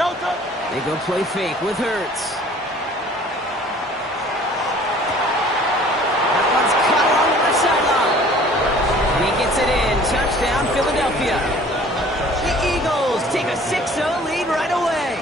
They go play fake with Hurts. That one's caught along the left sideline. And he gets it in. Touchdown, Philadelphia. The Eagles take a 6-0 lead right away.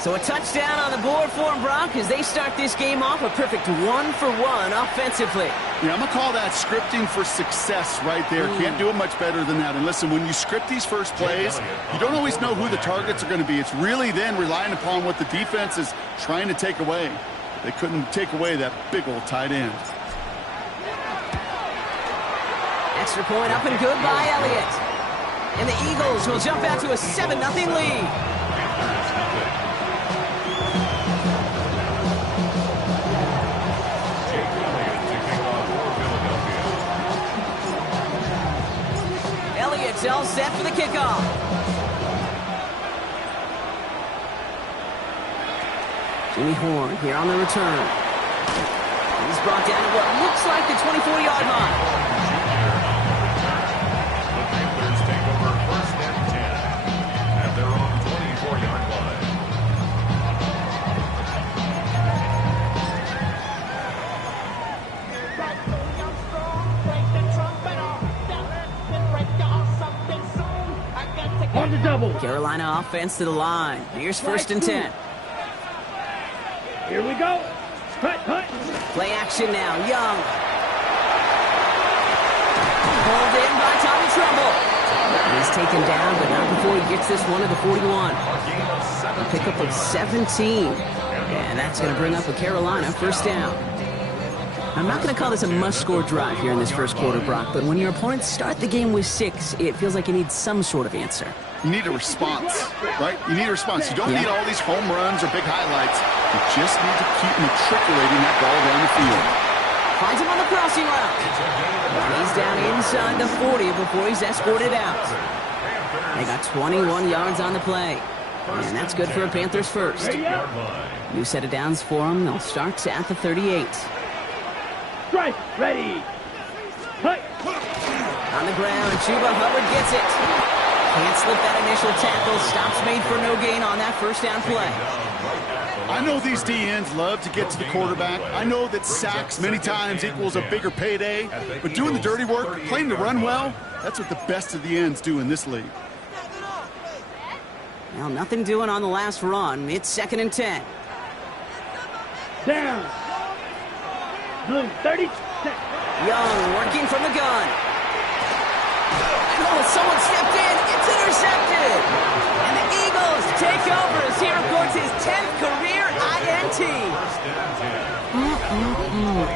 So a touchdown on the board for them, Brock, as they start this game off a perfect 1-for-1 offensively. Yeah, I'm going to call that scripting for success right there. Can't do it much better than that. And listen, when you script these first plays, you don't always know who the targets are going to be. It's really then relying upon what the defense is trying to take away. They couldn't take away that big old tight end. Extra point up and good by Elliott. And the Eagles will jump out to a 7-0 lead. Elliott's all set for the kickoff. Jimmy Horn here on the return. He's brought down to what looks like the 24-yard line. Carolina offense to the line. Here's 1st and 10. Here we go. Cut. Play action now. Young. Pulled in by Tommy Tremble. He's taken down, but not before he gets this one to the 41. A pickup of 17. And that's going to bring up a Carolina 1st down. I'm not going to call this a must-score drive here in this first quarter, Brock, but when your opponents start the game with 6, it feels like you need some sort of answer. You need a response, right? You need a response. You don't need all these home runs or big highlights. You just need to keep matriculating that ball down the field. Finds him on the crossing route. He's down inside the 40 before he's escorted out. They got 21 yards on the play. And that's good for a Panthers first. New set of downs for them. They'll start at the 38. Strike, ready. Cut. On the ground, Chuba Hubbard gets it. Can't slip that initial tackle. Stops made for no gain on that 1st down play. I know these DNs love to get to the quarterback. I know that sacks many times equals a bigger payday. But doing the dirty work, playing the run well, that's what the best of the ends do in this league. Well, nothing doing on the last run. It's 2nd and 10. Down. Blue 30. Young working from the gun. Oh, someone stepped in. It's intercepted. And the Eagles take over as he records his 10th career INT.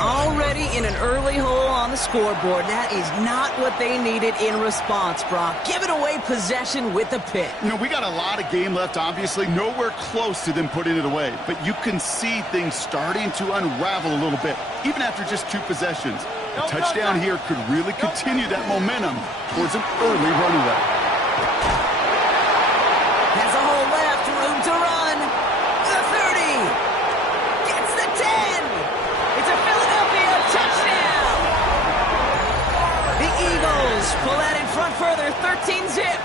Already in an early hole on the scoreboard. That is not what they needed in response, Brock. Giving away possession with the pick. You know, we got a lot of game left, obviously. Nowhere close to them putting it away. But you can see things starting to unravel a little bit, even after just 2 possessions. A touchdown here could really continue that momentum towards an early runaway. Has a hole left, room to run. The 30. Gets the 10. It's a Philadelphia touchdown. The Eagles pull out in front further, 13-zip.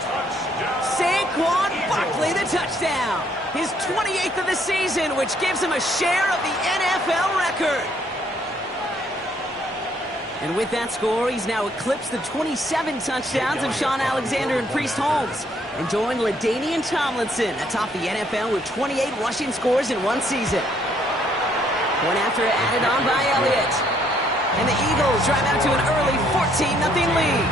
Saquon Barkley the touchdown. His 28th of the season, which gives him a share of the NFL record. And with that score, he's now eclipsed the 27 touchdowns of Shaun Alexander and Priest Holmes, and joined LaDainian Tomlinson atop the NFL with 28 rushing scores in one season. Point after added on by Elliott. And the Eagles drive out to an early 14-0 lead.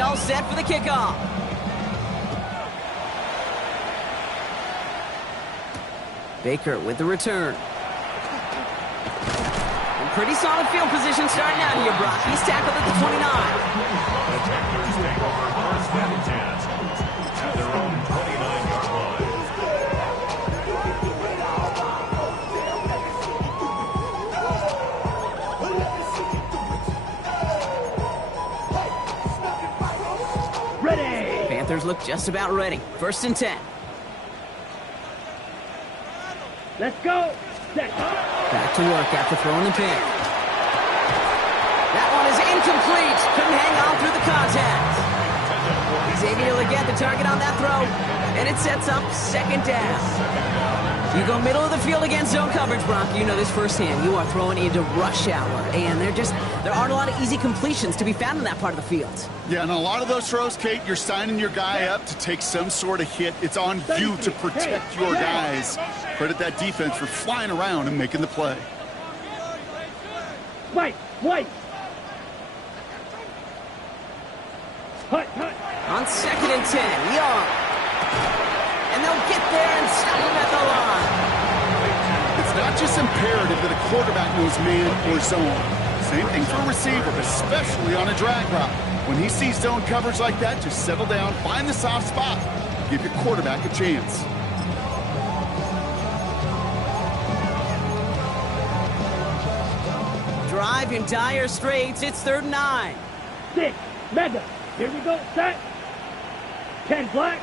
All set for the kickoff. Baker with the return. And pretty solid field position starting out here, Brock. He's tackled at the 29. The Panthers take over 1st and 10 at their own 29-yard line. Panthers look just about ready. 1st and 10. Let's go. Set. Back to work after throwing the pick. That one is incomplete. Couldn't hang on through the contact. He's able to get the target on that throw, and it sets up 2nd down. You go middle of the field against zone coverage, Brock. You know this firsthand. You are throwing into rush hour, and there aren't a lot of easy completions to be found in that part of the field. Yeah, and a lot of those throws, Kate, you're signing your guy up to take some sort of hit. It's on you to protect your guys. Credit that defense for flying around and making the play. White. Hut. On 2nd and 10, Young. And they'll get there and stop him at the line. It's not just imperative that a quarterback knows man or zone. Same thing for a receiver, especially on a drag route. When he sees zone coverage like that, just settle down, find the soft spot, give your quarterback a chance. Drive in dire straits. It's 3rd and 9. 6. Mega. Here we go. Set. 10 black.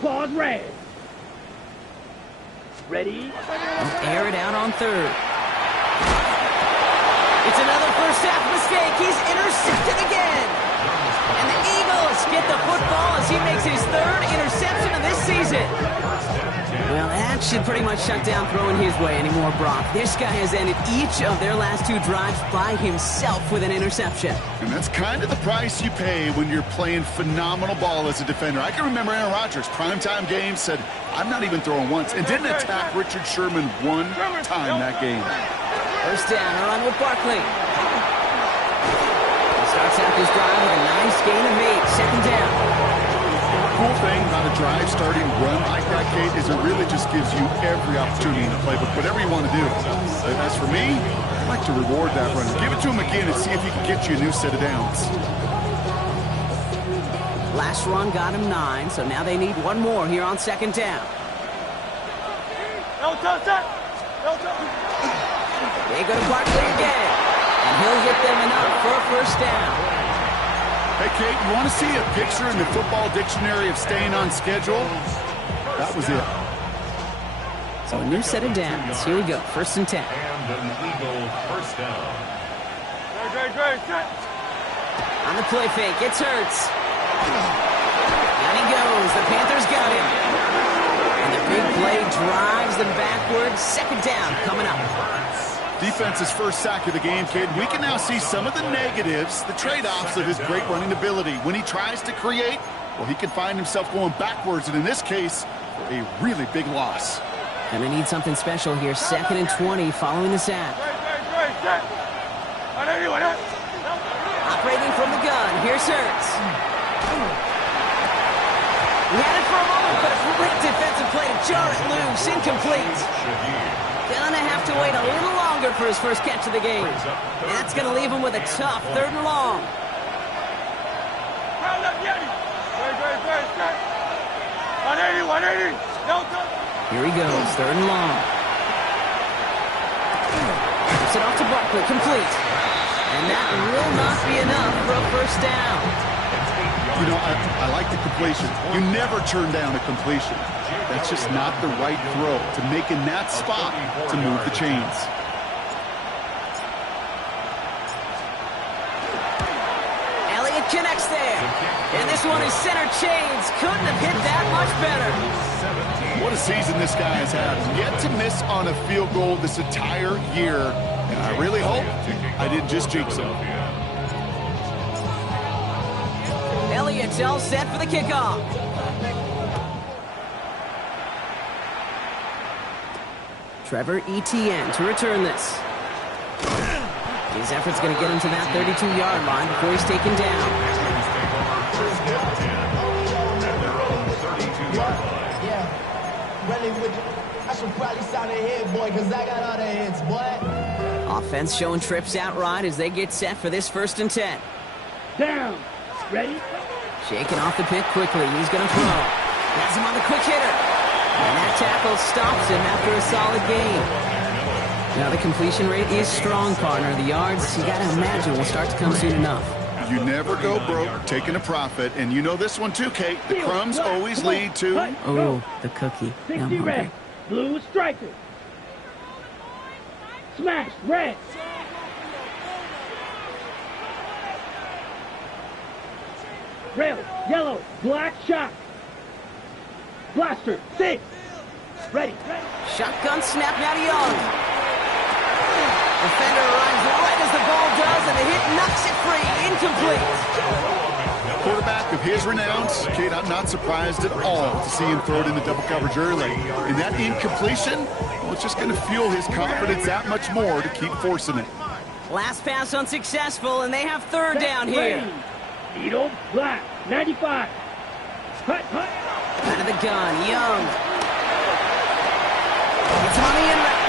Claws red. Ready? Air it out on 3rd. It's another first half mistake. He's intercepted again. And the Eagles get the football as he makes his 3rd interception of this season. Well, that should pretty much shut down throwing his way anymore, Brock. This guy has ended each of their last 2 drives by himself with an interception. And that's kind of the price you pay when you're playing phenomenal ball as a defender. I can remember Aaron Rodgers, primetime game, said, I'm not even throwing once, and didn't attack Richard Sherman one time that game. 1st down, a run with Barkley. He starts out this drive with a nice gain of 8, 2nd down. Cool thing about a drive starting run like that, Kate, is it really just gives you every opportunity in the playbook, whatever you want to do. As for me, I'd like to reward that run. Give it to him again and see if he can get you a new set of downs. Last run got him 9, so now they need one more here on 2nd down. They go to Barkley again, and he'll get them enough for a 1st down. Hey, Kate, you want to see a picture in the football dictionary of staying on schedule? That was it. So a new set of downs. Here we go. 1st and 10. And an Eagle 1st down. On the play fake, it's Hurts. Down he goes. The Panthers got him. And the big play drives them backwards. 2nd down coming up. Defense's first sack of the game, kid. We can now see some of the negatives, the trade-offs of his great running ability. When he tries to create, well, he can find himself going backwards, and in this case, a really big loss. And they need something special here. 2nd and 20 following the sack. Operating from the gun. Here's Hurts. He had it for a moment, but a great defensive play to jar it loose. Incomplete. Gonna have to wait a little longer for his first catch of the game. And that's gonna leave him with a tough 3rd and long. Here he goes, 3rd and long. Puts it off to Barkley, complete. And that will not be enough for a 1st down. You know, I like the completion. You never turn down a completion. That's just not the right throw to make in that spot to move the chains. Elliott connects there. And this one is center chains. Couldn't have hit that much better. What a season this guy has had. Yet to miss on a field goal this entire year. And I really hope I didn't just jinx him. Elliott's all set for the kickoff. Trevor Etienne to return this. His effort's going to get him to that 32-yard line before he's taken down. I should probably sound ahead, boy, because I got all the hits, boy. Offense showing trips out right as they get set for this 1st and 10. Down. Ready? Shaking off the pick quickly. He's going to throw. Has him on the quick hitter. And that tackle stops him after a solid gain. Now the completion rate is strong, partner. The yards, you got to imagine, will start to come soon enough. You never go broke taking a profit, and you know this one too, Kate. The crumbs always lead to... Oh, the cookie. Now I'm 60 hungry. red. Blue striker. Smash red. Rail, yellow, black shot. Blaster, 6. Ready. Shotgun snap now to Young. Defender runs right as the ball does, and the hit knocks it free. Incomplete. Quarterback of his renowns, Kate, I'm not surprised at all to see him throw it into double coverage early. And that incompletion, well, it's just going to fuel his confidence that much more to keep forcing it. Last pass unsuccessful, and they have third down here. Needle, black, 95. Hut. Out of the gun, Young. It's him on the in route.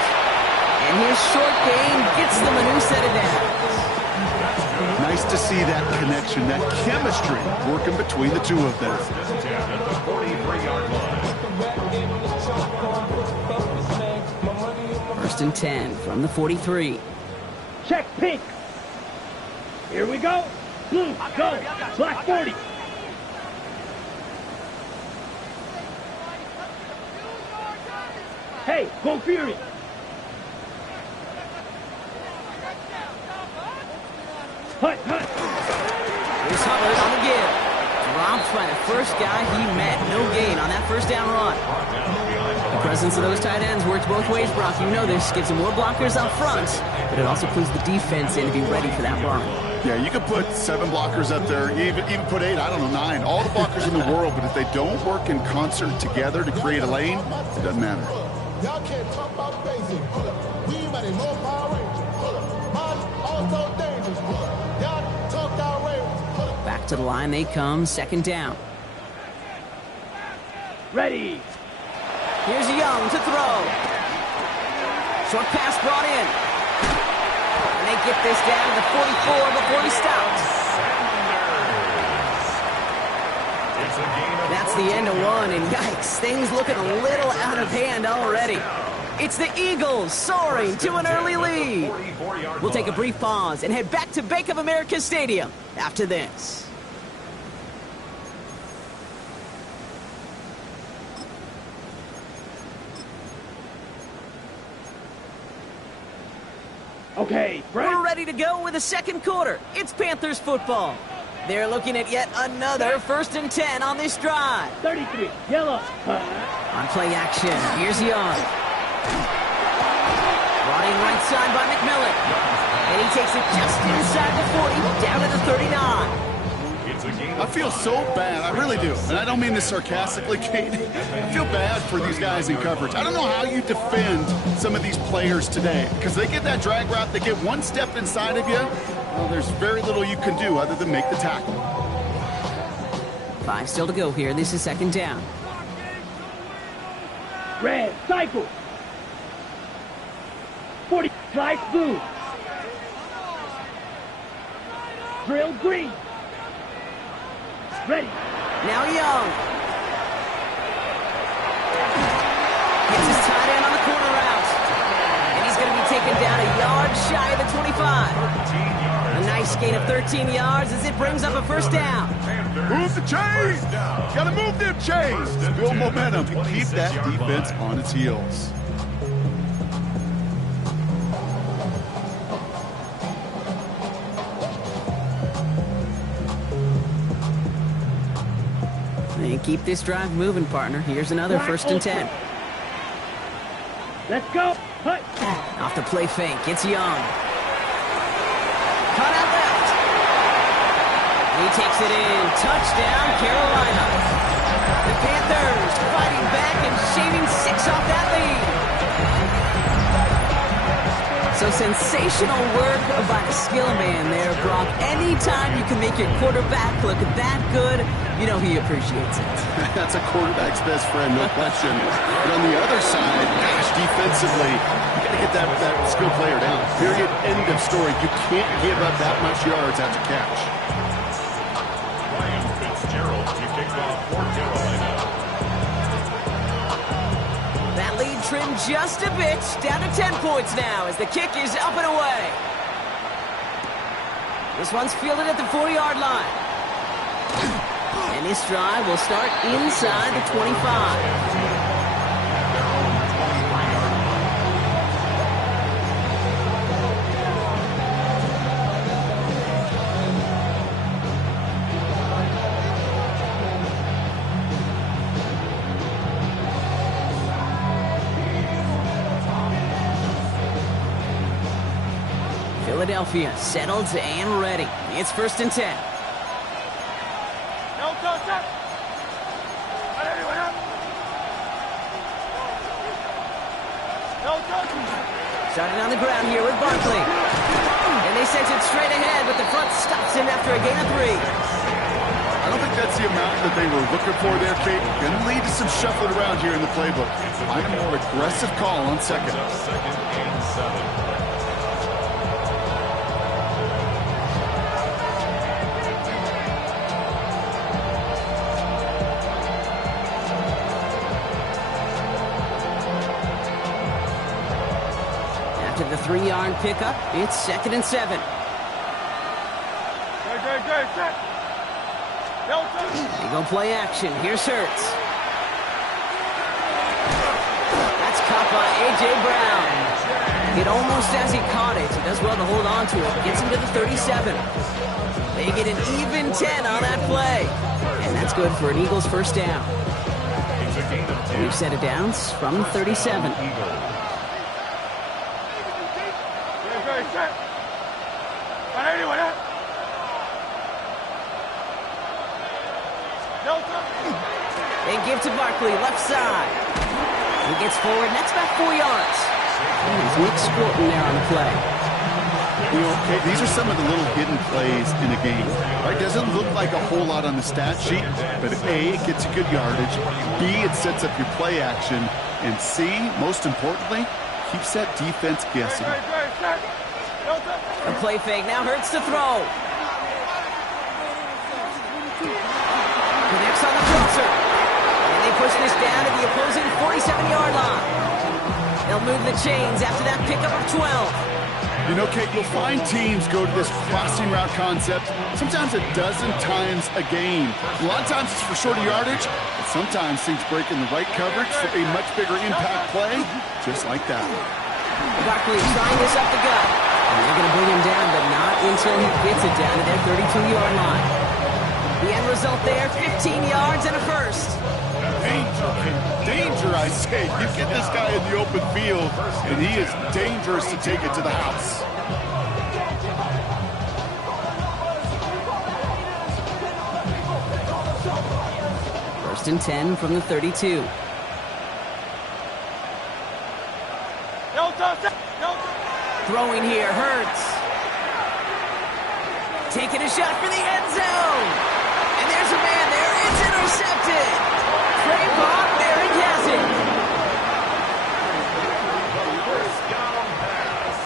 And his short gain gets them a new set of downs. Nice to see that connection, that chemistry working between the two of them. At the 43-yard line. First and 10 from the 43. Check pink. Here we go. Blue, go. Black 40. Hey, go Fury. Hut. Here's Hubbard on the give. Dropped by the first guy he met. No gain on that first down run. The presence of those tight ends works both ways, Brock. You know this. Gives them more blockers up front, but it also clues the defense in to be ready for that run. Yeah, you could put 7 blockers up there, even put 8, I don't know, 9. All the blockers in the world, but if they don't work in concert together to create a lane, it doesn't matter. Y'all can't talk about basic. We ready, more Power Rangers. Mine also dangerous. Y'all talk outrageous. Back to the line they come, second down. Ready. Here's Young to throw. Short pass brought in. And they get this down to the 44 before he stops. That's the end of one, and yikes, things looking a little out of hand already. It's the Eagles soaring to an early lead. We'll take a brief pause and head back to Bank of America Stadium after this. Okay, We're Frank. ready to go with the second quarter. It's Panthers football. They're looking at yet another first and 10 on this drive. 33, yellow. On play action, here's Young. Brought in right side by McMillan. And he takes it just inside the 40, down to the 39. I feel so bad, I really do. And I don't mean this sarcastically, Kate. I feel bad for these guys in coverage. I don't know how you defend some of these players today, because they get that drag route, they get one step inside of you, well, there's very little you can do other than make the tackle. 5 still to go here. This is second down. Red, cycle. 40, slice blue. Drill green. Ready. Now Young. Gets his tight end on the corner route. And he's going to be taken down a yard shy of the 25. A nice gain of 13 yards as it brings up a first down. Move the chains! Gotta move them chains! Build momentum and keep that defense on its heels. And keep this drive moving, partner. Here's another first and 10. Let's go. Hut. Off the play fake, it's Young. Cut out left. He takes it in. Touchdown, Carolina. The Panthers fighting back and shaving 6 off that lead. So sensational work by the skill man there, Brock. Anytime you can make your quarterback look that good, you know he appreciates it. That's a quarterback's best friend, no question. But on the other side, gosh, defensively, you got to get that skill player down. Period. End of story. You can't give up that much yards after catch. Ryan Fitzgerald to kick off for Carolina. That lead trimmed just a bit, down to 10 points now as the kick is up and away. This one's fielded at the 40-yard line. And this drive will start inside the 25. Philadelphia settled and ready. It's 1st and 10. Starting on the ground here with Barkley. And they sent it straight ahead, but the front stops him after a gain of 3. I don't think that's the amount that they were looking for there, Kate. Going to lead to some shuffling around here in the playbook. Find a more aggressive call on second. Second and 7. The 3-yard pickup, it's 2nd and 7. They go play action. Here's Hurts. That's caught by A.J. Brown. Hit almost as he caught it. He does well to hold on to it. Gets him to the 37. They get an even 10 on that play. And that's good for an Eagles first down. We've set it downs from 37. They give to Barkley, left side. He gets forward, and that's about 4 yards. He's Nick Squilton there on the play. You know, Kate, these are some of the little hidden plays in a game. Right? Doesn't look like a whole lot on the stat sheet, but A, it gets you good yardage. B, it sets up your play action. And C, most importantly, keeps that defense guessing. A play fake, now Hurts to throw. Connects on the crosser. And they push this down to the opposing 47-yard line. They'll move the chains after that pickup of 12. You know, Kate, you'll find teams go to this crossing route concept sometimes a dozen times a game. A lot of times it's for shorter yardage, but sometimes things break in the right coverage for a much bigger impact play, just like that. Barkley trying this up the gut. And they're going to bring him down, but not until he gets it down to their 32-yard line. The end result there, 15 yards and a first. Danger, I say. You get this guy in the open field, and he is dangerous to take it to the house. First and 10 from the 32. Throwing here, Hurts. Taking a shot for the end zone. And there's a man there. It's intercepted. Trey Bob, there he has it. First down pass.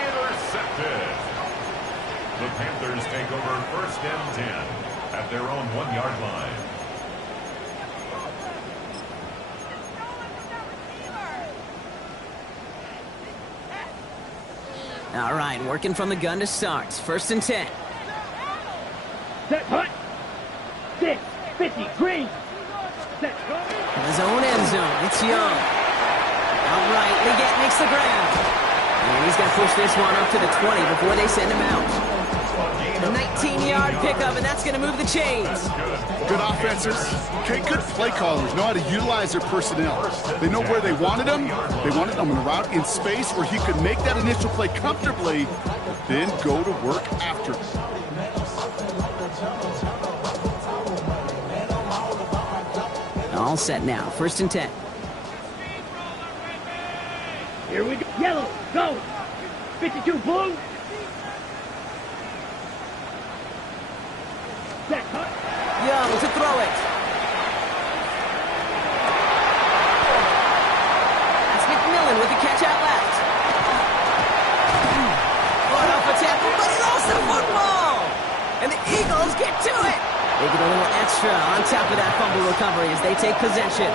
Intercepted. The Panthers take over 1st and 10 at their own 1-yard line. All right, working from the gun to start. 1st and 10. Set, hut. 6, 50, green. Set, go. In his own end zone, it's Young. All right, Leggett makes the grab. And he's going to push this one up to the 20 before they send him out. The 19-yard pickup, and that's going to move the chains. Good offenses. Okay, good play callers know how to utilize their personnel. They know where they wanted them. They wanted them on a route in space where he could make that initial play comfortably, but then go to work after. All set now. 1st and 10. Here we go. Yellow, go. 52, blue. Set, hut. Young to throw it. That's McMillan with the catch out left. Fought off a tackle, but he lost the football. And the Eagles get to it. They get a little extra on top of that fumble recovery as they take possession.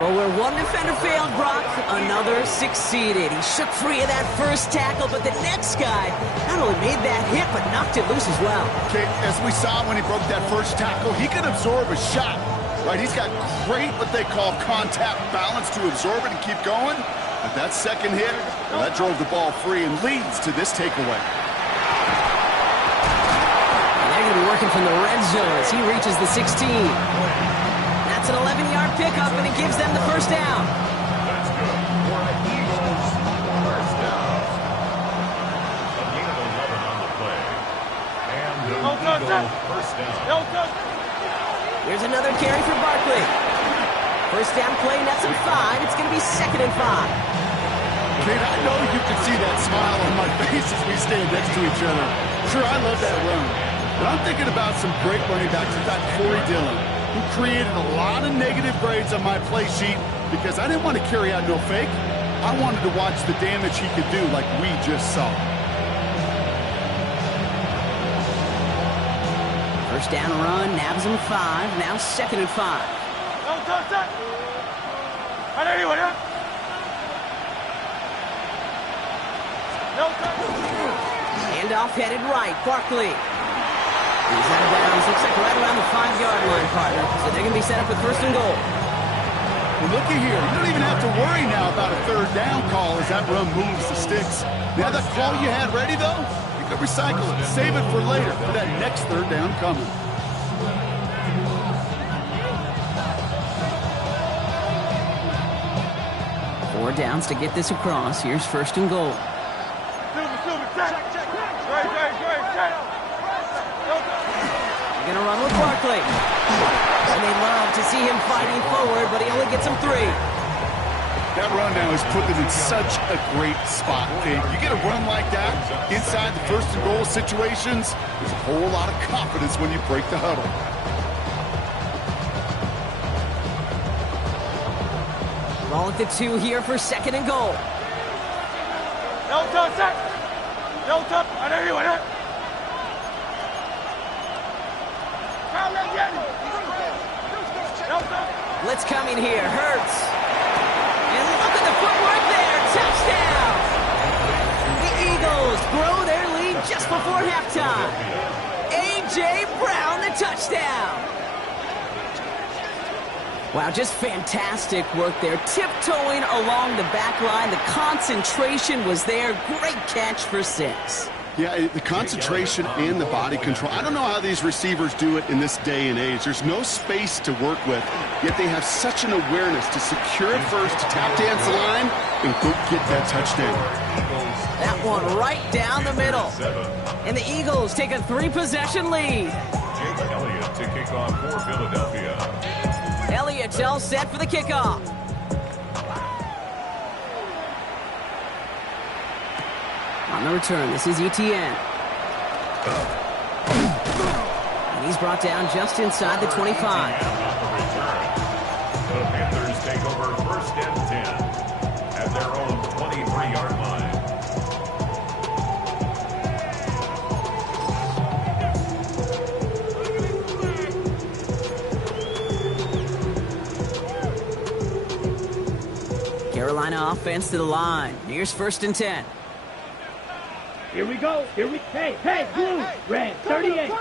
Well, where one defender failed, Brock, another succeeded. He shook free of that first tackle, but the next guy not only made that hit, but knocked it loose as well. Okay, as we saw when he broke that first tackle, he can absorb a shot, right? He's got great, what they call contact balance to absorb it and keep going. But that second hit, well, that drove the ball free and leads to this takeaway. And they're going to be working from the red zone as he reaches the 16. That's an 11-yard pickup, and it gives them the first down. That's good. For the Eagles, first down. A gain of 11 on the play. And the Eagles first down. Here's another carry for Barkley. First down play, nets him 5. It's going to be 2nd and 5. Kate, I know you can see that smile on my face as we stand next to each other. Sure, I love that run. But I'm thinking about some great running backs. In fact, Corey Dillon, who created a lot of negative grades on my play sheet because I didn't want to carry out no fake. I wanted to watch the damage he could do like we just saw. First down run, nabs him 5. Now 2nd and 5. Handoff headed right, Barkley. He's out of bounds, looks like right around the 5-yard line, partner. So they're going to be set up with 1st and goal. Well, looky here. You don't even have to worry now about a 3rd down call as that run moves the sticks. Now that call you had ready, though, you could recycle it. Save it for later for that next 3rd down coming. Four downs to get this across. Here's 1st and goal. They're going to run with Barkley. And they love to see him fighting forward, but he only gets him 3. That run now has put them in such a great spot, Kate. You get a run like that inside the 1st and goal situations, there's a whole lot of confidence when you break the huddle. Ball at the 2 here for 2nd and goal. Blitz coming here. Hurts. And look at the footwork there. Touchdown! The Eagles grow their lead just before halftime. A.J. Brown, the touchdown. Wow, just fantastic work there. Tiptoeing along the back line. The concentration was there. Great catch for 6. Yeah, the concentration and the body control. I don't know how these receivers do it in this day and age. There's no space to work with, yet they have such an awareness to secure it first, to tap dance the line, and go get that touchdown. That one right down the middle. And the Eagles take a 3-possession lead. Jake Elliott to kick off for Philadelphia. Elliott's all set for the kickoff. On the return, this is Etienne. And he's brought down just inside the 25. On the return, the Panthers take over 1st and 10 at their own 23-yard line. Carolina offense to the line. Here's 1st and 10. Here we go. Hey, blue, red, 38.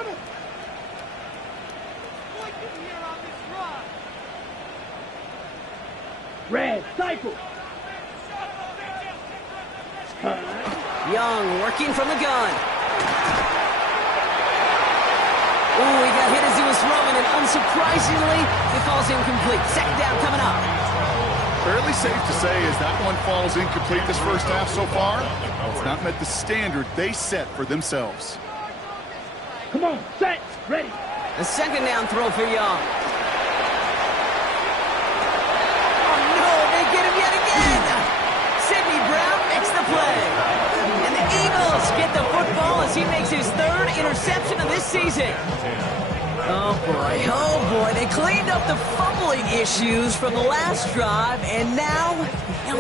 Red, cycle. Young working from the gun. Ooh, he got hit as he was throwing, and unsurprisingly, it falls incomplete. 2nd down coming up. Fairly safe to say as that one falls incomplete this first half so far, it's not met the standard they set for themselves. Come on, set, ready. A 2nd down throw for Young. Oh no, they get him yet again. Sidney Brown makes the play. And the Eagles get the football as he makes his 3rd interception of this season. Oh boy, they cleaned up the fumbling issues from the last drive, and now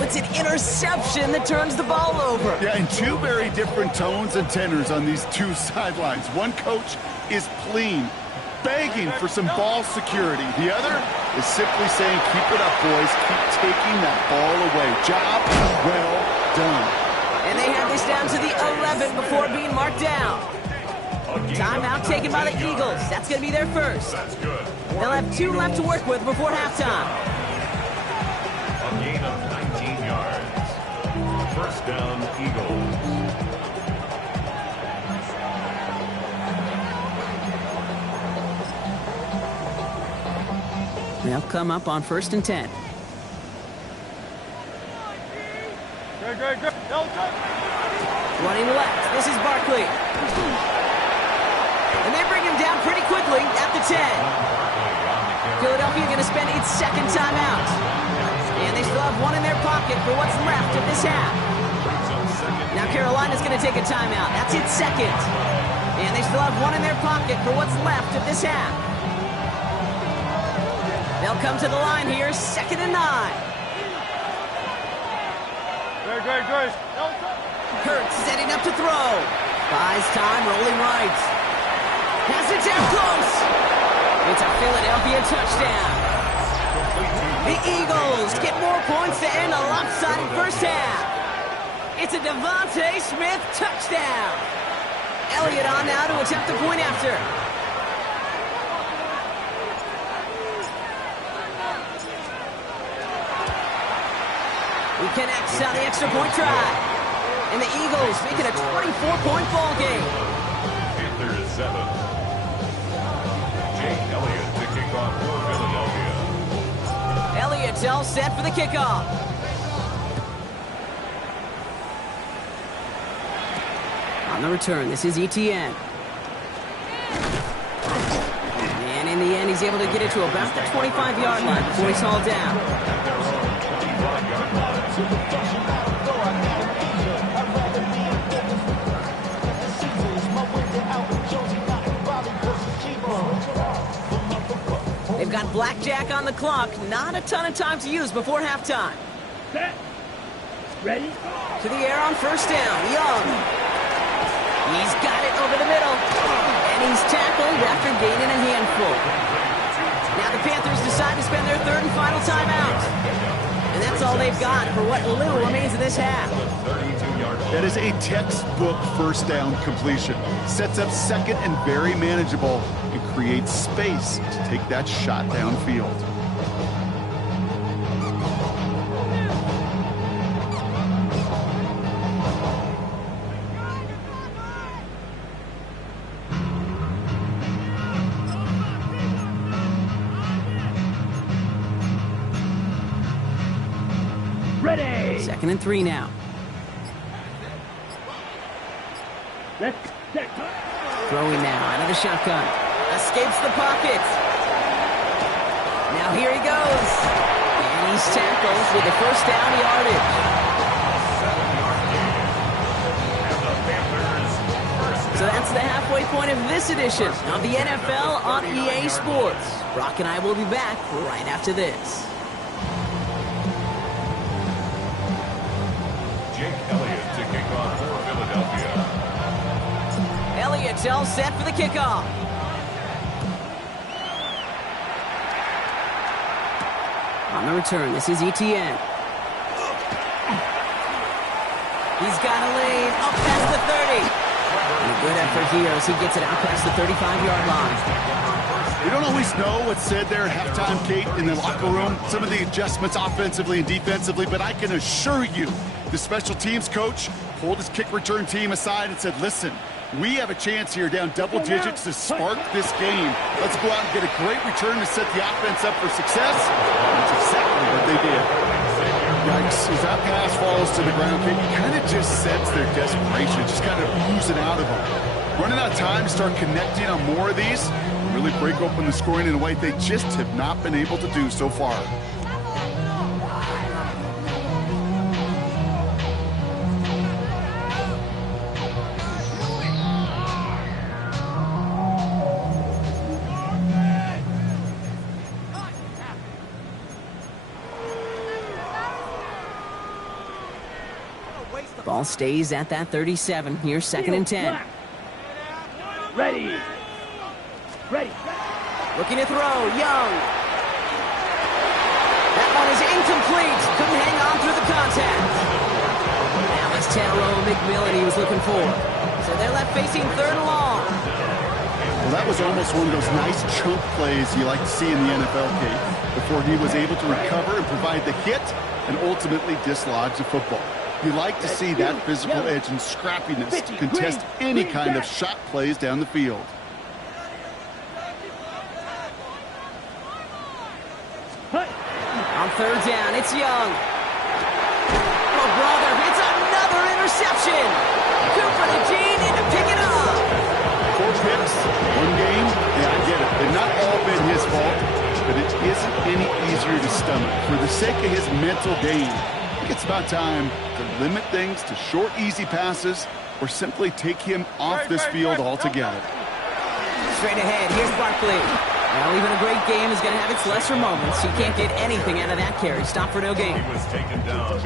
it's an interception that turns the ball over. Yeah, and 2 very different tones and tenors on these 2 sidelines. One coach is pleased begging for some ball security. The other is simply saying, keep it up, boys. Keep taking that ball away. Job well done. And they have this down to the 11 before being marked down. Timeout taken by the Eagles. That's going to be their first. That's good. They'll have 2 left to work with before halftime. A gain of 19 yards. First down, Eagles. They'll come up on 1st and 10. 20 left. This is Barkley. And they bring him down pretty quickly at the 10. Philadelphia going to spend its second timeout. And they still have 1 in their pocket for what's left of this half. Now Carolina's going to take a timeout. That's its second. And they still have 1 in their pocket for what's left of this half. They'll come to the line here, 2nd and 9. Hurts is heading up to throw. Buys time, rolling right. Has it down close. It's a Philadelphia touchdown. The Eagles get more points to end a lopsided first half. It's a Devontae Smith touchdown. Elliott on now to attempt the point after. He connects on the extra point try. And the Eagles make it a 24-point ball game. Panthers 7. Jake Elliott to kick off for Philadelphia. Elliott's all set for the kickoff. On the return, this is ETN. And in the end, he's able to get it to about the 25-yard line before he's hauled down. They've got blackjack on the clock. Not a ton of time to use before halftime. Set. Ready? To the air on 1st down. Young. He's got it over the middle. And he's tackled after gaining a handful. Now the Panthers decide to spend their 3rd and final timeout. And that's all they've got for what little remains of this half. That is a textbook 1st down completion. Sets up 2nd and very manageable and creates space to take that shot downfield. Ready. 2nd and 3 now. Let's set. Throwing now out of the shotgun. Escapes the pocket. Now here he goes. And he's tackled with the 1st down yardage. So that's the halfway point of this edition of the NFL on EA Sports. Brock and I will be back right after this. Jake Elliott to kick off for Philadelphia. Elliott's all set for the kickoff. On the return, this is ETN. He's got a lane up past the 30. And a good effort here as he gets it out past the 35-yard line. We don't always know what's said there at halftime, Kate, in the locker room. Some of the adjustments offensively and defensively, but I can assure you the special teams coach pulled his kick return team aside and said, listen, we have a chance here down double digits to spark this game. Let's go out and get a great return to set the offense up for success. That's exactly what they did. Yikes, as that pass falls to the ground, you kind of just sense their desperation, just kind of oozing out of them. Running out of time to start connecting on more of these, really break open the scoring in a way they just have not been able to do so far. Ball stays at that 37. Here's 2nd and 10. Ready. Ready. Looking to throw, Young. That one is incomplete. Couldn't hang on through the contact. That was Tyrone McMillan he was looking for. So they're left facing 3rd and long. Well, that was almost one of those nice chunk plays you like to see in the NFL, Kate, before he was able to recover and provide the hit and ultimately dislodge the football. You like to see that physical edge and scrappiness to contest any kind of shot plays down the field. On 3rd down, it's Young. Oh, brother, it's another interception. Cooper to Gene in to pick it up. 4 picks, 1 game. Yeah, I get it. They've not all been his fault, but it isn't any easier to stomach. For the sake of his mental game, I think it's about time to limit things to short, easy passes or simply take him off this field altogether. Straight ahead, here's Barkley. Well, even a great game is going to have its lesser moments. You can't get anything out of that carry. Stop for no gain.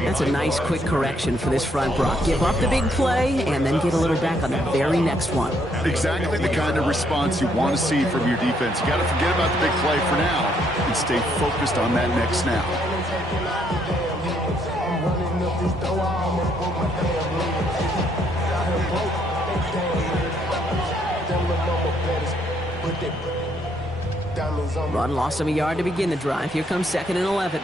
That's a nice quick correction for this front, Brock. Give up the big play and then get a little back on the very next one. Exactly the kind of response you want to see from your defense. You got to forget about the big play for now and stay focused on that next snap. Run lost him a yard to begin the drive. Here comes 2nd and 11.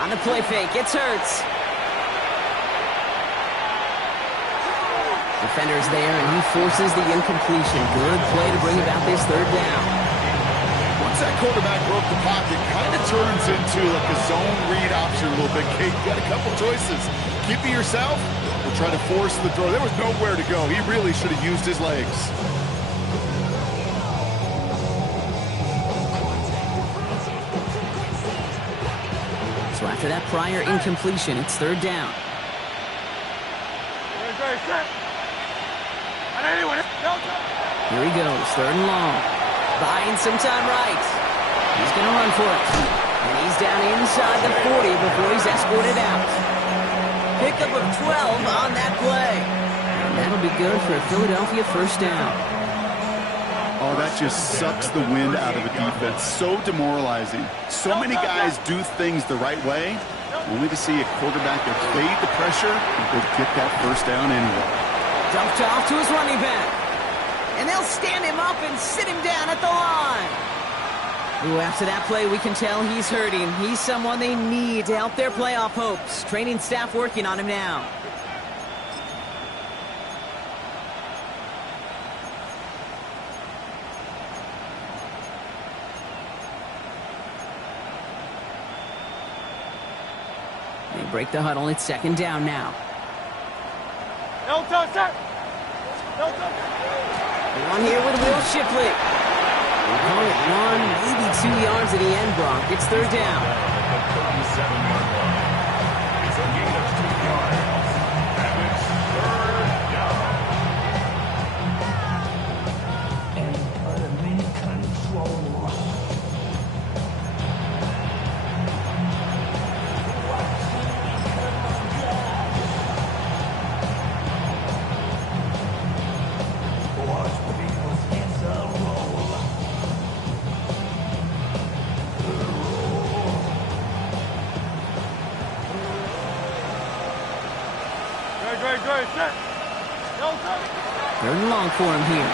On the play fake, it's Hurts. Defender's there, and he forces the incompletion. Good play to bring about this 3rd down. Once that quarterback broke the pocket, kind of turns into like a zone read option a little bit. Kate, you got a couple choices. Keep it yourself or try to force the throw. There was nowhere to go. He really should have used his legs. So after that prior incompletion, it's 3rd down. Here he goes, 3rd and long. Buying some time right. He's going to run for it. And he's down inside the 40 before he's escorted out. Pickup of 12 on that play. And that'll be good for a Philadelphia 1st down. Oh, that just sucks the wind out of a defense. So demoralizing. So many guys do things the right way, only to see a quarterback evade the pressure and go get that 1st down anyway. Dumped off to his running back. And they'll stand him up and sit him down at the line. Ooh, after that play, we can tell he's hurting. He's someone they need to help their playoff hopes. Training staff working on him now. They break the huddle. It's 2nd down now. One here with Will Shipley. We'll call it 1, maybe 2 yards at the end, Brock. It's 3rd down. The 37-yard line. It's a gain of 2 yards. And it's 3rd down. And enemy control. Third and long for him here.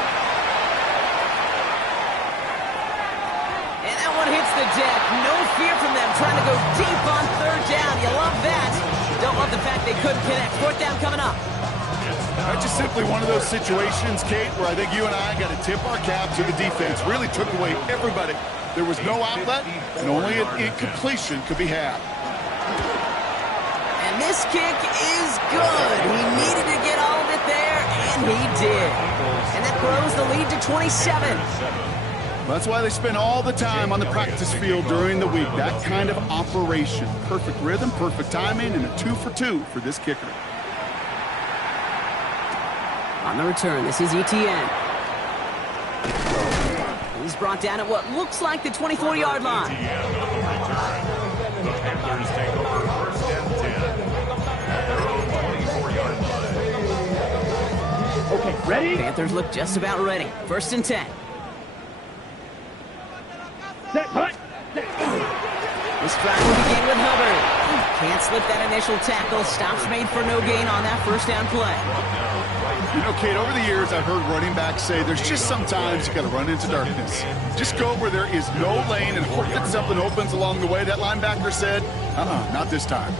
And that one hits the deck. No fear from them trying to go deep on 3rd down. You love that. Don't love the fact they couldn't connect. 4th down coming up. That's just simply one of those situations, Kate, where I think you and I got to tip our cap to the defense. Really took away everybody. There was no outlet, and only an incompletion could be had. And this kick is good. He needed to get all of it there, and he did. And that grows the lead to 27. That's why they spend all the time on the practice field during the week. That kind of operation. Perfect rhythm, perfect timing, and a 2 for 2 for this kicker. On the return, this is Etienne. He's brought down at what looks like the 24-yard line. Etienne on the return. The Panthers take over 1st and 10 at their own 24-yard line. Okay, ready? Panthers look just about ready. 1st and 10. Set, hut. This drive will begin with Hubbard. Can't slip that initial tackle. Stops made for no gain on that 1st down play. You know, Kate, over the years, I've heard running backs say there's just sometimes you got to run into darkness. Just go where there is no lane and hope that something opens along the way. That linebacker said, not this time.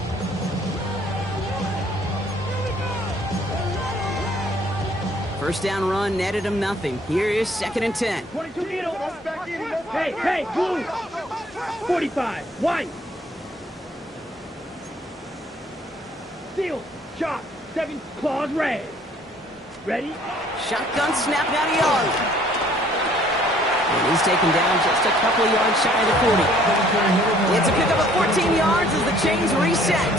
First down run netted him nothing. Here is 2nd and 10. 22 needle. Hey, blue. 45, white. Seal, shot, 7 claws red. Ready? Shotgun snap down to Young. And he's taken down just a couple of yards shy of the 40. It's a pickup of 14 yards as the chains reset.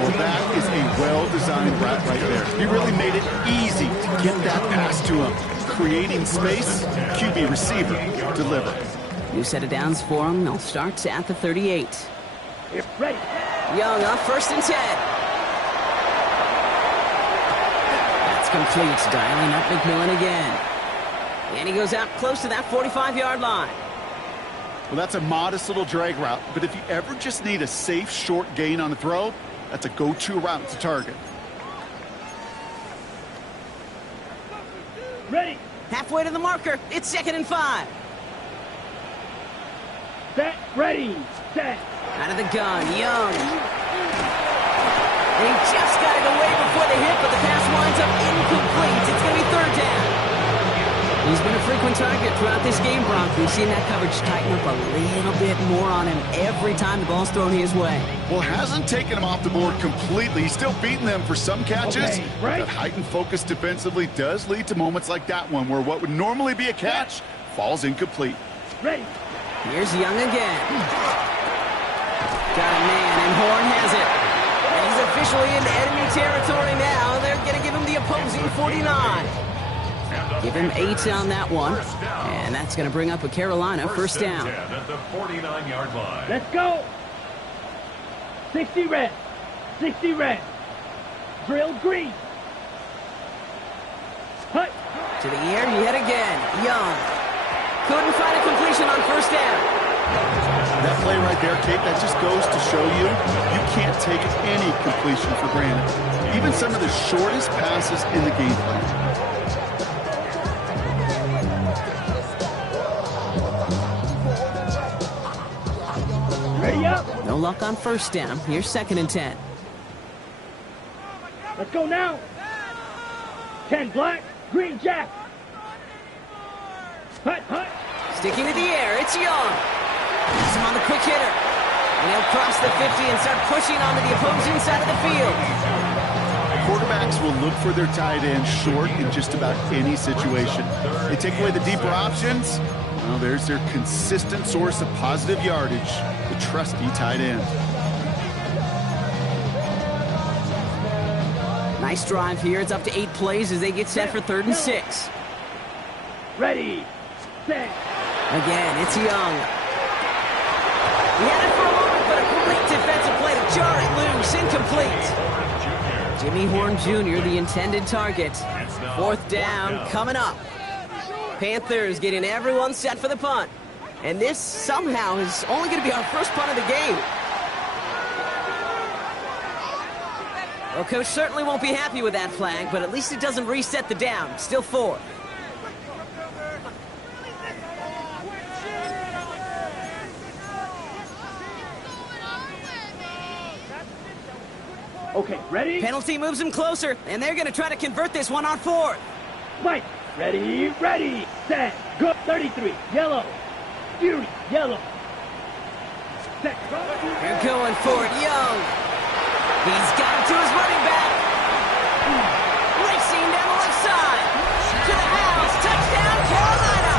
Well, that is a well-designed route right there. He really made it easy to get that pass to him. Creating space, QB receiver, deliver. New set of downs for him. They'll start at the 38. Ready. Young on 1st and 10. That's complete. Dialing up McMillan again. And he goes out close to that 45-yard line. Well, that's a modest little drag route, but if you ever just need a safe, short gain on a throw, that's a go-to route to target. Ready. Halfway to the marker. It's 2nd and 5. Set, ready, set. Out of the gun, Young. And he just got it away before the hit, but the pass winds up incomplete. It's going to be 3rd down. He's been a frequent target throughout this game, Brock. We've seen that coverage tighten up a little bit more on him every time the ball's thrown his way. Well, hasn't taken him off the board completely. He's still beating them for some catches. Okay, right. That heightened focus defensively does lead to moments like that one where what would normally be a catch falls incomplete. Ready. Here's Young again. Got a man, and Horn has it. And he's officially into enemy territory now. They're going to give him the opposing 49. Give him 8 on that one. And that's going to bring up a Carolina 1st down. At the 49-yard line. Let's go. 60 red. 60 red. Drill green. Hut. To the air yet again. Young. Couldn't find a completion on 1st down. That play right there, Kate, that just goes to show you can't take any completion for granted. Even some of the shortest passes in the game plan. Ready up. No luck on 1st down. Here's 2nd and 10. Let's go now. 10 black, green jack. Hut, hut. Sticking to the air, it's Young. He's him on the quick hitter. And he'll cross the 50 and start pushing onto the opposing side of the field. Quarterbacks will look for their tight end short in just about any situation. They take away the deeper options. Well, there's their consistent source of positive yardage, the trusty tight end. Nice drive here. It's up to 8 plays as they get set for 3rd and 6. Ready, set. Again, it's Young. He had it for a moment, but a great defensive play to jar it loose. Incomplete. Jimmy Horn Jr., the intended target. 4th down coming up. Panthers getting everyone set for the punt. And this somehow is only going to be our first punt of the game. Well, Coach certainly won't be happy with that flag, but at least it doesn't reset the down. Still 4. Okay, ready? Penalty moves them closer, and they're going to try to convert this one on 4th. Mike, ready, ready, set, go. 33, yellow. Fury, yellow. Set, go. They're going for it, Young. He's got it to his running back. Racing down the left side. To the house, touchdown, Carolina.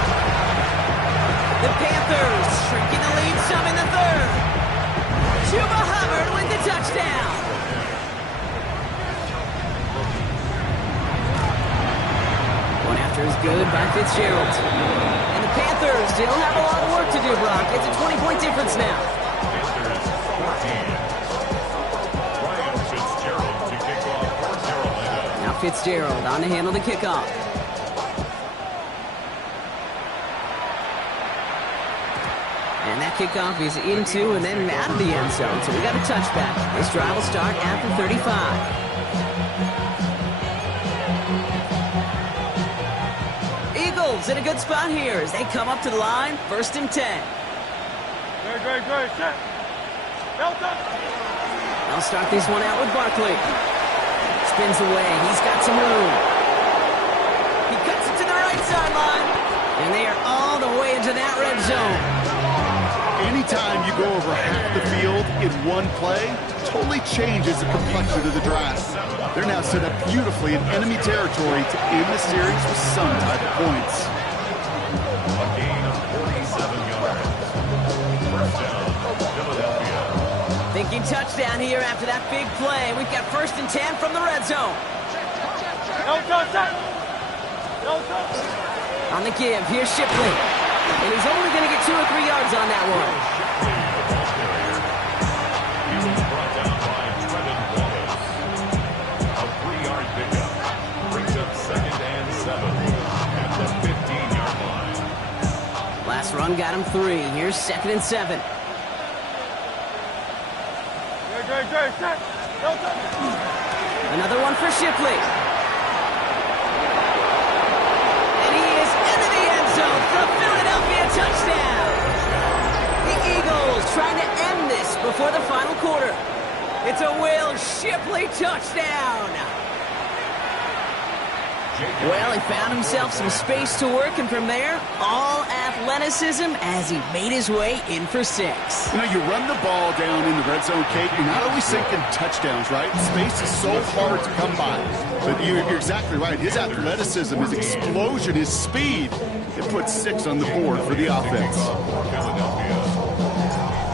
The Panthers shrinking the lead some in the 3rd. Chuba Hubbard with the touchdown. One after is good by Fitzgerald. And the Panthers still have a lot of work to do, Brock. It's a 20-point difference now. Panthers 14. Ryan Fitzgerald to kick off for Carolina. Now Fitzgerald on to handle the kickoff. And that kickoff is into and then out of the end zone. So we got a touchback. This drive will start at the 35. Eagles in a good spot here as they come up to the line. 1st and 10. They'll start this one out with Barkley. Spins away. He's got some room. He cuts it to the right sideline. And they are all the way into that red zone. Anytime you go over half the field in one play, totally changes the complexion of the drive. They're now set up beautifully in enemy territory to end the series with some type of points. A gain of 47 yards. First down, Philadelphia. Thinking touchdown here after that big play. We've got 1st and 10 from the red zone. On the give, here's Shipley. And he's only going to get 2 or 3 yards on that one. He was brought down by Trevin Wallace. A 3-yard pickup brings up 2nd and 7 at the 15-yard line. Last run got him 3. Here's 2nd and 7. Another one for Shipley. And he is into the end zone for a Philadelphia touchdown. The Eagles trying to end this before the final quarter. It's a Will Shipley touchdown. Well, he found himself some space to work, and from there, all athleticism as he made his way in for 6. You know, you run the ball down in the red zone, Kate, you're not always thinking touchdowns, right? Space is so hard to come by. But you're exactly right. His athleticism, his explosion, his speed, it puts 6 on the board for the offense.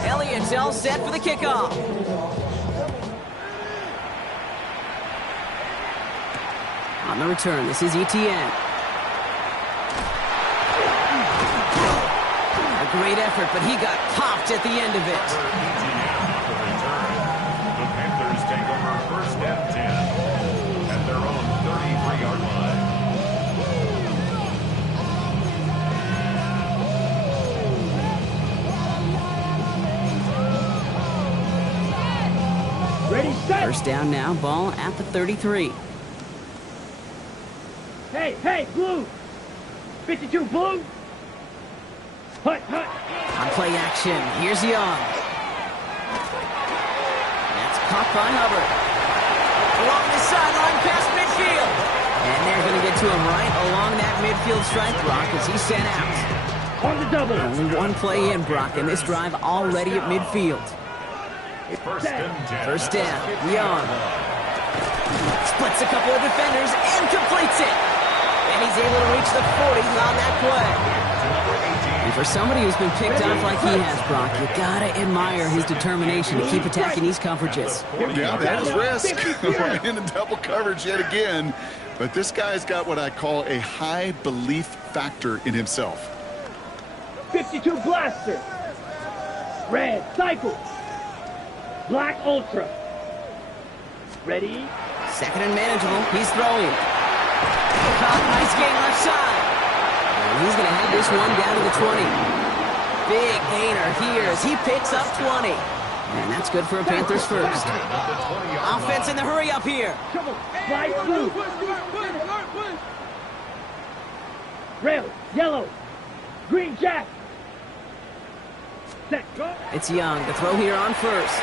Elliott's all set for the kickoff. On the return, this is Etienne. A great effort, but he got popped at the end of it. The Panthers take over 1st and 10 at their own 33-yard line. Ready, set. 1st down now, ball at the 33. Hey, blue. 52, blue. Hut. On play action, here's Young. That's caught by Hubbard. Along the sideline past midfield. And they're going to get to him right along that midfield stripe block as he's sent out. On the double. Only one play in, Brock, and this drive already at midfield. 1st and 10. 1st down, Young. Splits a couple of defenders and completes it. And he's able to reach the 40 on that play. And for somebody who's been picked off like he has, Brock, you gotta admire his determination to keep attacking these coverages. Yeah, that is risk. Right into double coverage yet again. But this guy's got what I call a high belief factor in himself. 52 blaster. Red cycle. Black ultra. Ready? 2nd and manageable. He's throwing. Nice game left side. And he's going to have this one down to the 20. Big gainer here as he picks up 20. And that's good for a Panthers 1st. Offense in the hurry up here. Light blue. Red, yellow, green jack. Set, go. It's Young to throw here on 1st.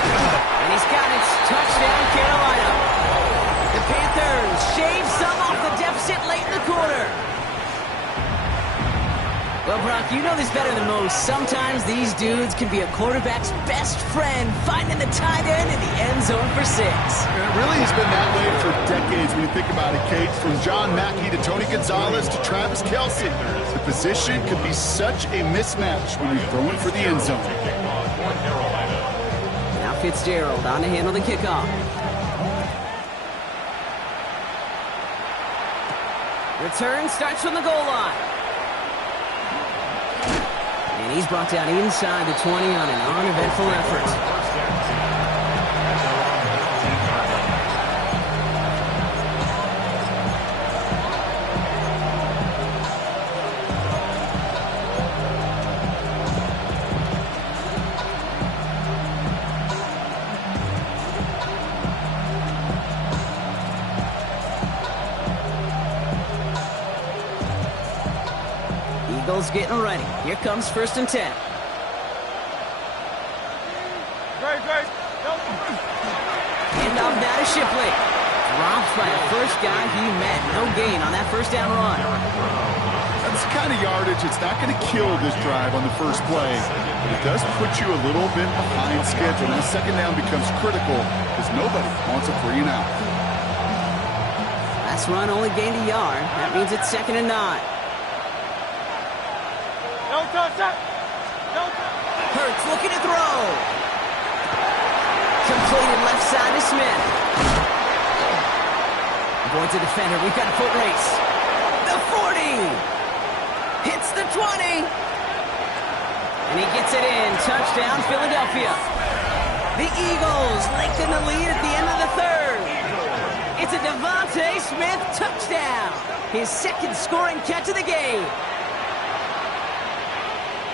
And he's got it. Touchdown, Carolina. The Panthers shave some off the deficit late in the quarter. Well, Brock, you know this better than most. Sometimes these dudes can be a quarterback's best friend, finding the tight end in the end zone for 6. It really has been that way for decades when you think about it, Kate. From John Mackey to Tony Gonzalez to Travis Kelce. The position can be such a mismatch when you're throwing for the end zone. Now Fitzgerald on to handle the kickoff. Return starts from the goal line. And he's brought down inside the 20 on an uneventful effort. Eagles getting ready. Here comes 1st and 10. Hand off now to Shipley. Dropped by the first guy he met. No gain on that first down run. That's the kind of yardage. It's not going to kill this drive on the first play, but it does put you a little bit behind schedule. And that second down becomes critical because nobody wants a 3 and out. Last run only gained a yard. That means it's 2nd and 9. Hurts looking to throw. Completed left side to Smith. Avoids a defender. We've got a foot race. The 40. Hits the 20. And he gets it in. Touchdown, Philadelphia. The Eagles lengthen the lead at the end of the 3rd. It's a Devontae Smith touchdown. His 2nd scoring catch of the game.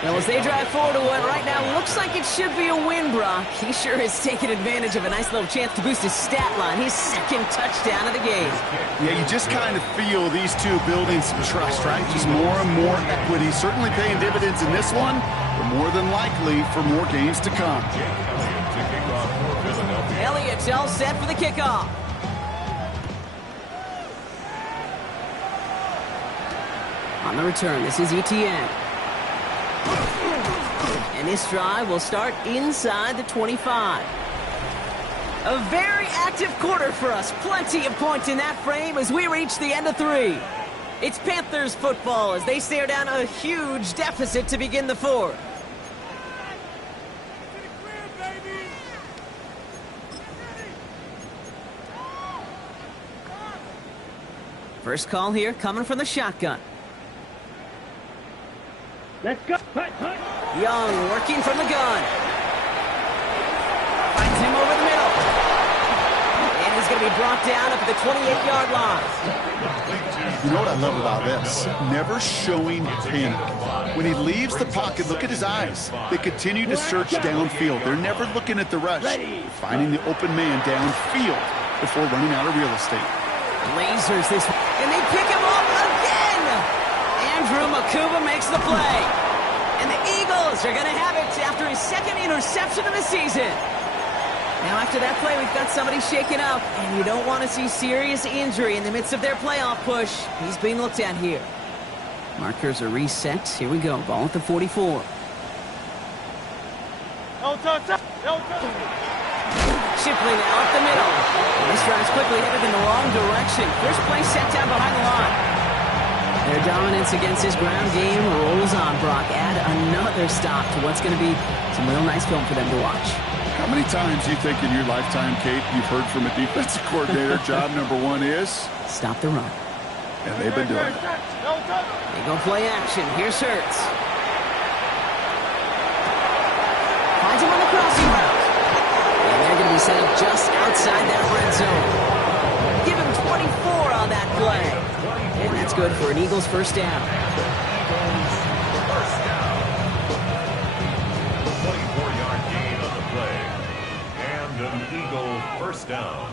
Well, as they drive forward to what right now looks like it should be a win, Brock. He sure has taken advantage of a nice little chance to boost his stat line. His 2nd touchdown of the game. Yeah, you just kind of feel these two building some trust, right? Just more and more equity. Certainly paying dividends in this one, but more than likely for more games to come. Elliott's all set for the kickoff. On the return, this is ETN. And this drive will start inside the 25. A very active quarter for us. Plenty of points in that frame as we reach the end of 3. It's Panthers football as they stare down a huge deficit to begin the 4th. First call here coming from the shotgun. Let's go. Hut, hut. Young working from the gun. Finds him over the middle. And he's going to be brought down up at the 28-yard line. You know what I love about this? Never showing panic. When he leaves the pocket, look at his eyes. They continue to search downfield. They're never looking at the rush. They're finding the open man downfield before running out of real estate. Lasers this one. And they pick him up again. Andrew Makuba makes the play. And the Eagles are going to have it after his 2nd interception of the season. Now after that play, we've got somebody shaken up. And you don't want to see serious injury in the midst of their playoff push. He's being looked at here. Markers are reset. Here we go. Ball at the 44. Shipley now up the middle. And this drive is quickly headed in the wrong direction. First play set down behind the line. Their dominance against his ground game rolls on, Brock. Add another stop to what's going to be some real nice film for them to watch. How many times do you think in your lifetime, Kate, you've heard from a defensive coordinator, job number 1 is? Stop the run. And they've been doing it. They go play action. Here's Hurts. Finds him on the crossing route. And they're going to be set up just outside that red zone. Give him 24 on that play. And that's good for an Eagles first down. 24-yard gain on the play. And an Eagle first down.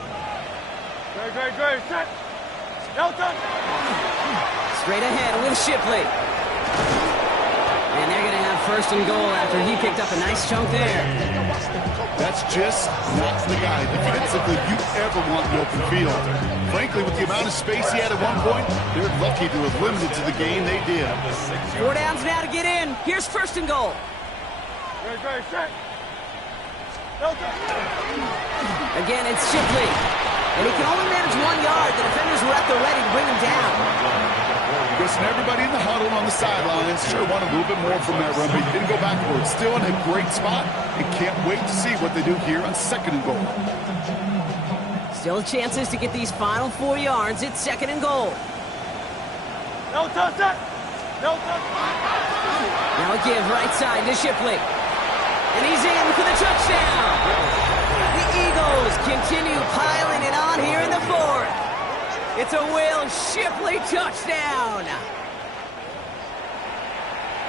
Straight ahead with Shipley. And they're going to have 1st and goal after he picked up a nice chunk there. That's just not the guy defensively you ever want in the open field. Frankly, with the amount of space he had at one point, they're lucky to have limited to the game they did. 4 downs now to get in. Here's 1st and goal. Again, it's Shipley. And he can only manage 1 yard. The defenders were at the ready to bring him down. Listen, everybody in the huddle on the sidelines sure want a little bit more from that run, but he didn't go backwards. Still in a great spot and can't wait to see what they do here on 2nd and goal. Still chances to get these final 4 yards. It's 2nd and goal. Now a give right side to Shipley. And he's in for the touchdown. The Eagles continue piling it on here in the 4th. It's a Will Shipley touchdown.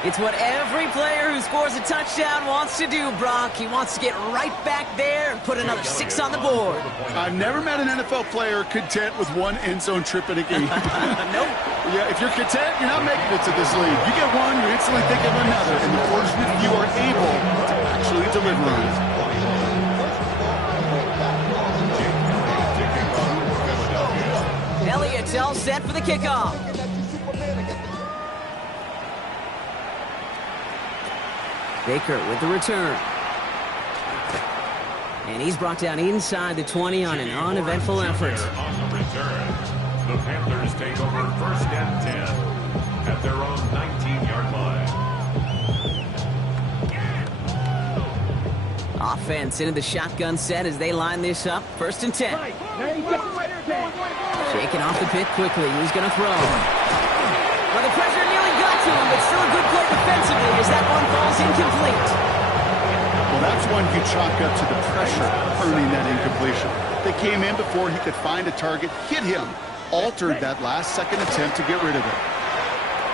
It's what every player who scores a touchdown wants to do, Brock. He wants to get right back there and put another 6 on the board. I've never met an NFL player content with one end zone trip in a game. Nope. Yeah, if you're content, you're not making it to this league. You get one, you instantly think of another, and the fortunate few are able to actually deliver on it. Elliott's all set for the kickoff. Baker with the return. And he's brought down inside the 20 on an uneventful effort. On the return, the Panthers take over 1st and 10 at their own 19-yard line. Offense into the shotgun set as they line this up. 1st and 10. Shaking off the pick quickly. He's going to throw. Well, the pressure nearly got to him, but still a good play defensively as that one falls incomplete. Well, that's one you chalk up to the pressure earning that incompletion. They came in before he could find a target, hit him, altered that last-second attempt to get rid of it.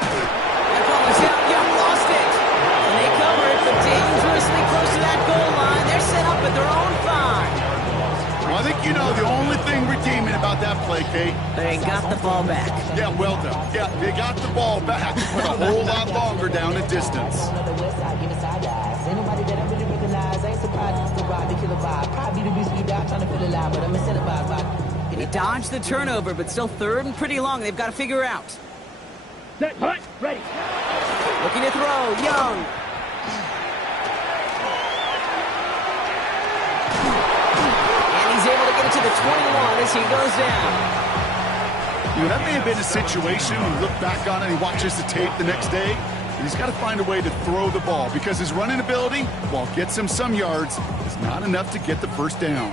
That ball is out. Young lost it. And they cover it, but dangerously close to that goal line. They're set up at their own 5. Well, I think you know the only thing redeeming about that play, Kate. They got the ball back. Yeah, well done. Yeah, they got the ball back, but a whole lot longer down the distance. He dodged the turnover, but still 3rd and pretty long. They've got to figure out. Set, hut, ready. Looking to throw. Young. He's able to get it to the 21 as he goes down. You know, that may have been a situation when you look back on it and he watches the tape the next day, and he's got to find a way to throw the ball because his running ability, while it gets him some yards, is not enough to get the 1st down.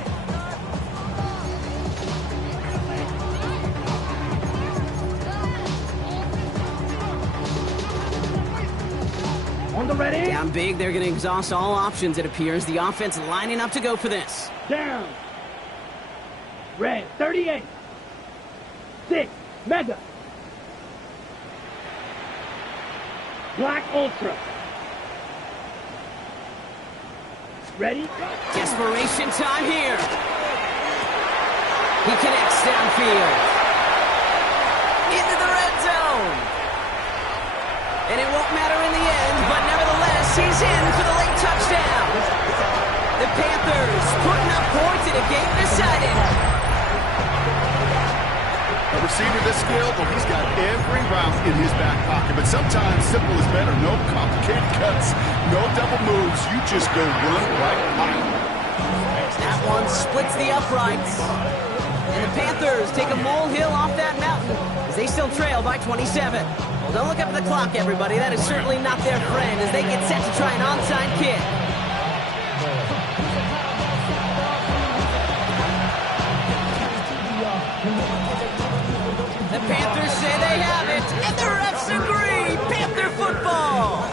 On the ready. Down big, they're going to exhaust all options, it appears. The offense lining up to go for this. Down. Red, 38. 6, Mega. Black Ultra. Ready? Desperation time here. He connects downfield. Into the red zone. And it won't matter in the end, but nevertheless, he's in for the late touchdown. The Panthers putting up points in a game decided. A receiver this skilled, well, he's got every route in his back pocket, but sometimes simple is better. No complicated cuts, no double moves. You just go run right behind. That one splits the uprights. And the Panthers take a molehill off that mountain as they still trail by 27. Well, don't look up at the clock, everybody. That is certainly not their friend as they get set to try an onside kick. The Panthers say they have it, and the refs agree. Panther football.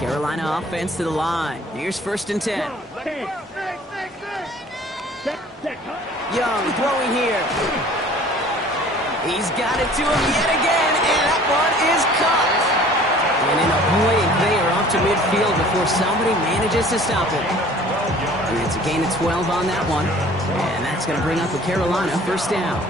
Carolina offense to the line. Here's 1st and 10. Young throwing here. He's got it to him yet again, and that one is caught. And in a blink, they are off to midfield before somebody manages to stop it. And it's a gain of 12 on that one. And that's going to bring up a Carolina 1st down.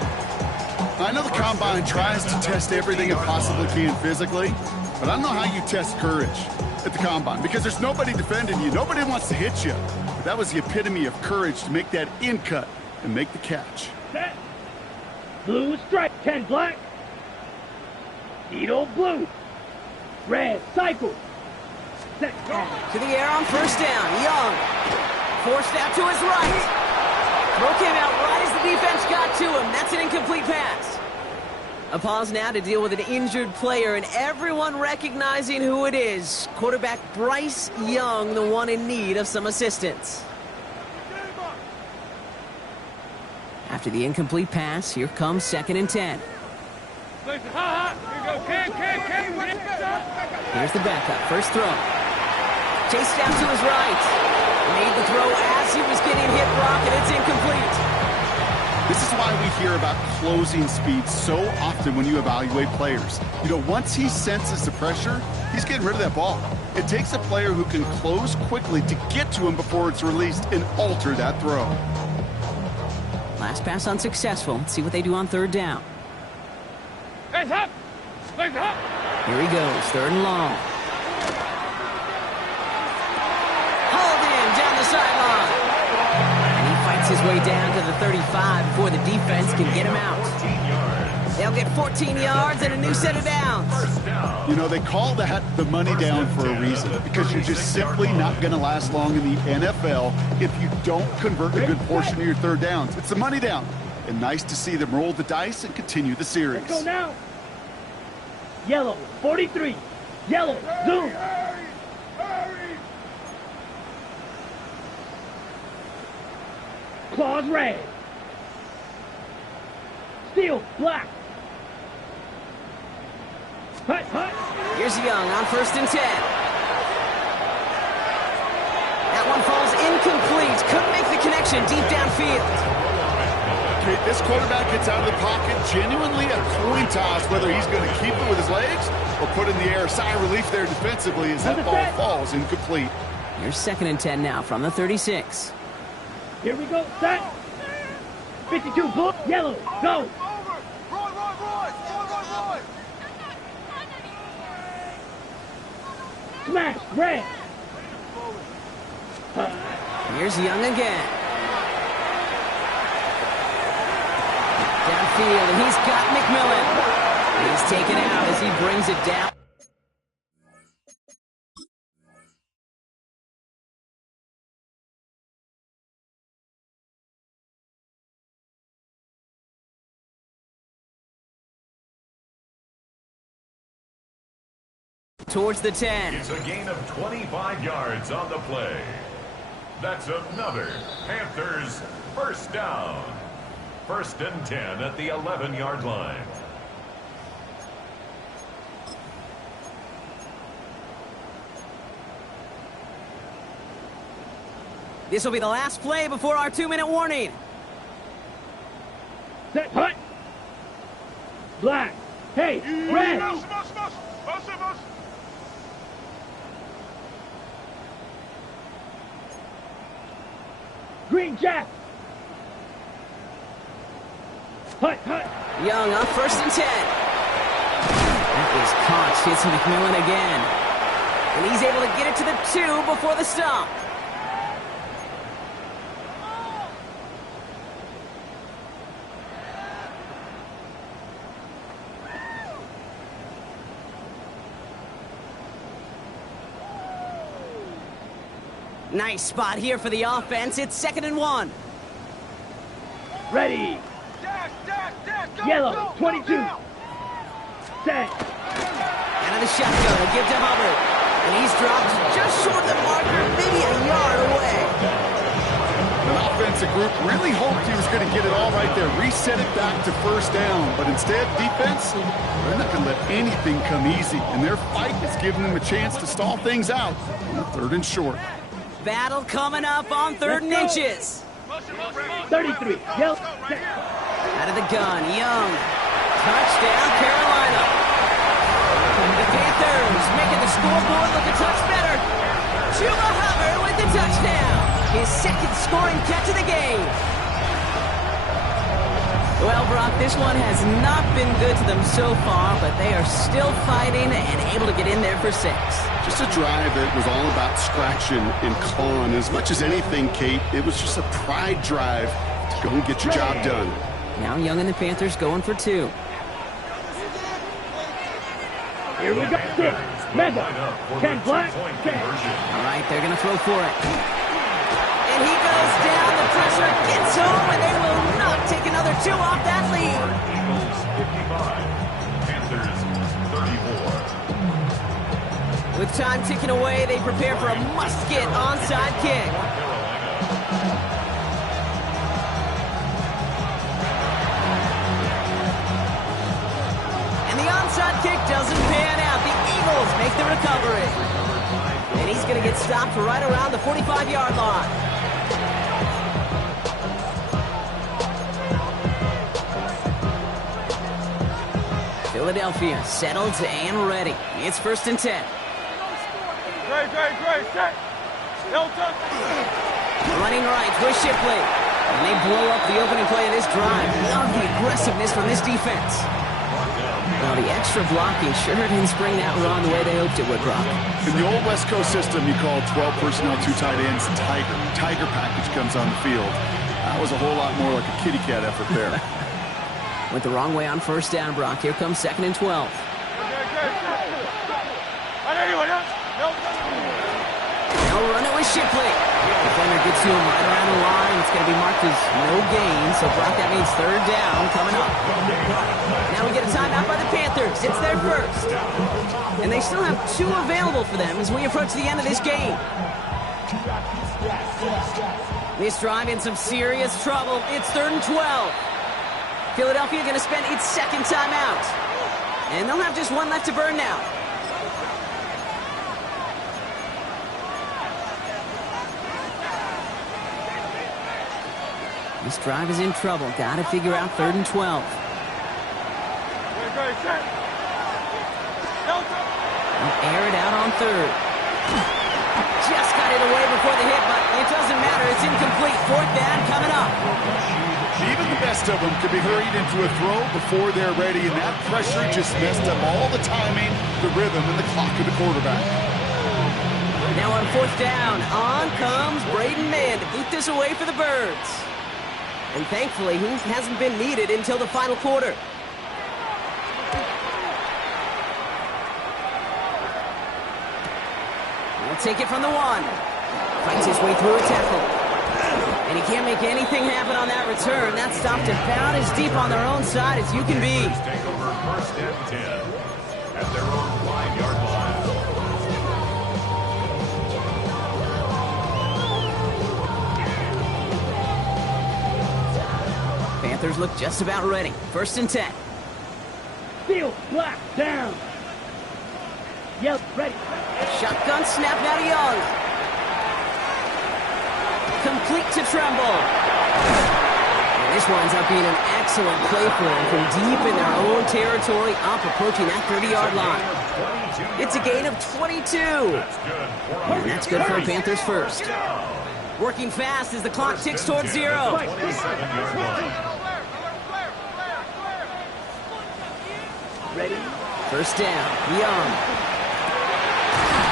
I know the Combine tries to test everything it possibly can physically, but I don't know how you test courage at the Combine because there's nobody defending you. Nobody wants to hit you. But that was the epitome of courage to make that in cut and make the catch. Set. Blue stripe, 10 black. Needle blue. Red, cycle. Set. To the air on 1st down. Young. Forced out to his right. Throw came out right as the defense got to him. That's an incomplete pass. A pause now to deal with an injured player, and everyone recognizing who it is. Quarterback Bryce Young, the one in need of some assistance. After the incomplete pass, here comes 2nd and 10. Here's the backup. 1st throw. Chased down to his right. Made the throw as he was getting hit, Brock, and it's incomplete. This is why we hear about closing speed so often when you evaluate players. You know, once he senses the pressure, he's getting rid of that ball. It takes a player who can close quickly to get to him before it's released and alter that throw. Last pass unsuccessful. Let's see what they do on third down. Hands up! Hands up! Here he goes, third and long. Hauled in down the sideline. And he fights his way down to the 35 before the defense can get him out. They'll get 14 yards and a new set of downs. You know, they call that the money down for a reason, because you're just simply not going to last long in the NFL if you don't convert a good portion of your third downs. It's the money down. And nice to see them roll the dice and continue the series. Let's go now. Yellow, 43. Yellow, zoom. Claws red. Steel, black. Hut, hut. Here's Young on 1st and 10. That one falls incomplete. Couldn't make the connection deep downfield. Okay, this quarterback gets out of the pocket, genuinely a coin toss whether he's going to keep it with his legs or put in the air. Sigh of relief there defensively as that ball falls incomplete. Here's 2nd and 10 now from the 36. Here we go, set. 52, blue, yellow, go. Smash, red. Here's Young again. Downfield, and he's got McMillan. He's taken out as he brings it down. Towards the 10. It's a gain of 25 yards on the play. That's another Panthers first down. 1st and 10 at the 11-yard line. This will be the last play before our 2-minute warning. Set, hut. Black. Hey, red. Green jack. Hut, hut. Young on 1st and 10. That is caught. Hits McMillan again. And he's able to get it to the 2 before the stop. Nice spot here for the offense. It's 2nd and 1. Ready. Yellow, 22. Set. Out of the shotgun, a give to Hubbard. And he's dropped just short of the marker, maybe a yard away. The offensive group really hoped he was going to get it all right there, reset it back to 1st down. But instead, defense, they're not going to let anything come easy. And their fight is giving them a chance to stall things out on the 3rd and short. Battle coming up on 3rd and inches. 33. Yellow. Out of the gun, Young. Touchdown, Carolina. The Panthers making the scoreboard look a touch better. Chuba Hubbard with the touchdown. His 2nd scoring catch of the game. Well, Brock, this one has not been good to them so far, but they are still fighting and able to get in there for 6. Just a drive that was all about scratching and clawing. As much as anything, Kate, it was just a pride drive to go and get your job done. Now Young and the Panthers going for 2. Here we go. 6. Mega. 10 black. 10. All right, they're going to throw for it. And he goes down. The pressure gets home, and they will not take another 2 off that lead. Eagles 55, Panthers 34. With time ticking away, they prepare for a must-get onside kick. And the onside kick doesn't pan out. The Eagles make the recovery. And he's going to get stopped right around the 45-yard line. Philadelphia settled and ready. It's 1st and 10. Running right for Shipley. And they blow up the opening play of this drive. Love the aggressiveness from this defense. Well, the extra blocking sure didn't spring that run the way they hoped it would, Brock. In the old West Coast system, you call 12 personnel, 2 tight ends, Tiger. Tiger package comes on the field. That was a whole lot more like a kitty cat effort there. Went the wrong way on 1st down, Brock. Here comes 2nd and 12. They'll run it with Shipley. Defender gets to him right around the line. It's going to be marked as no gain. So, Brock, that means 3rd down coming up. Now we get a timeout by the Panthers. It's their first. And they still have 2 available for them as we approach the end of this game. This drive in some serious trouble. It's 3rd and 12. Philadelphia going to spend its 2nd timeout. And they'll have just 1 left to burn now. This drive is in trouble. Got to figure out 3rd and 12. They'll air it out on 3rd. Just got it away before the hit, but it doesn't matter. It's incomplete. 4th down coming up. Even the best of them could be hurried into a throw before they're ready, and that pressure just messed up all the timing, the rhythm, and the clock of the quarterback. Now on 4th down, on comes Braden Mann to boot this away for the Birds. And thankfully, he hasn't been needed until the final quarter. He'll take it from the 1. Fights his way through a tackle. And he can't make anything happen on that return. That stopped about as deep on their own side as you can be. Take over 1st and 10 at their own 5-yard line. Panthers look just about ready. 1st and 10. Field, black, down. Yep, ready. Shotgun snap now to Young. Complete to Tremble. And this winds up being an excellent play for them from deep in their own territory, up approaching that 30-yard line. It's a gain of 22. And that's good for the Panthers first. Working fast as the clock ticks towards 0. Ready? 1st down, Young.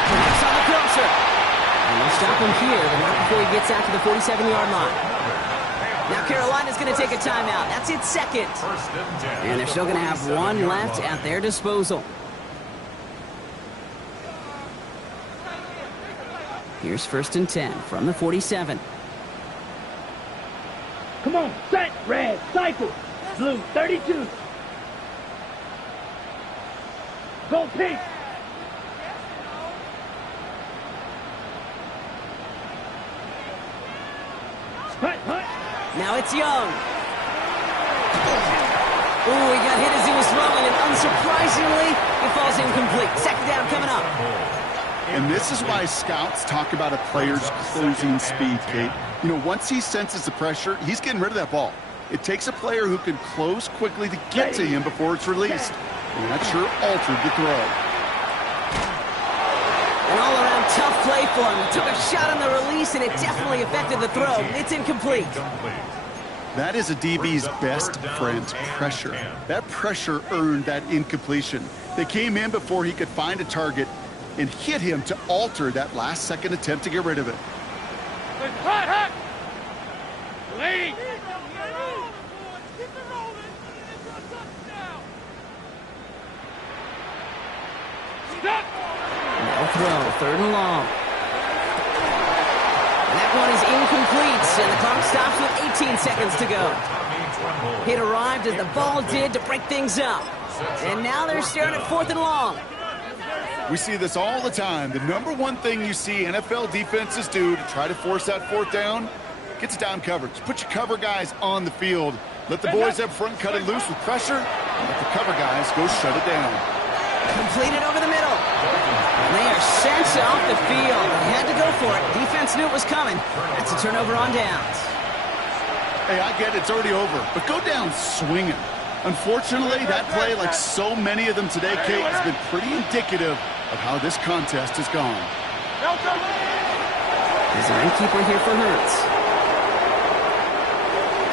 Perhaps on the crosser. And they'll stop him here, but not before he gets out to the 47-yard line. Now Carolina's going to take a timeout. That's its 2nd. And they're still going to have 1 left at their disposal. Here's 1st and 10 from the 47. Come on, set, red, cycle. Blue, 32. Go pink. Hut, hut. Now it's Young. Ooh, he got hit as he was throwing, and unsurprisingly, it falls incomplete. 2nd down coming up. And this is why scouts talk about a player's closing speed, Kate. You know, once he senses the pressure, he's getting rid of that ball. It takes a player who can close quickly to get to him before it's released. And that sure altered the throw. An all-around tough play for him. He took a shot on the release, and it definitely affected the throw. It's incomplete. That is a DB's best friend, pressure. That pressure earned that incompletion. They came in before he could find a target and hit him to alter that last-second attempt to get rid of it. Hut, hut. Lady. Stop. No throw, 3rd and long. And that one is incomplete, and the clock stops with 18 seconds to go. It arrived as the ball did to break things up. And now they're staring at 4th and long. We see this all the time. The number one thing you see NFL defenses do to try to force that 4th down, gets down coverage. Put your cover guys on the field. Let the boys up front cut it loose with pressure, and let the cover guys go shut it down. Completed over the middle. They are sent off the field. They had to go for it. Defense knew it was coming. That's a turnover on downs. Hey, I get it. It's already over. But go down swinging. Unfortunately, that play, like so many of them today, Kate, has been pretty indicative of how this contest has gone. Design keeper here for Hurts.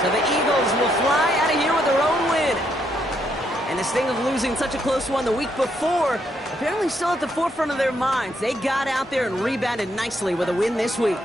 So the Eagles will fly out of here with their own win. And this thing of losing such a close one the week before, apparently still at the forefront of their minds. They got out there and rebounded nicely with a win this week.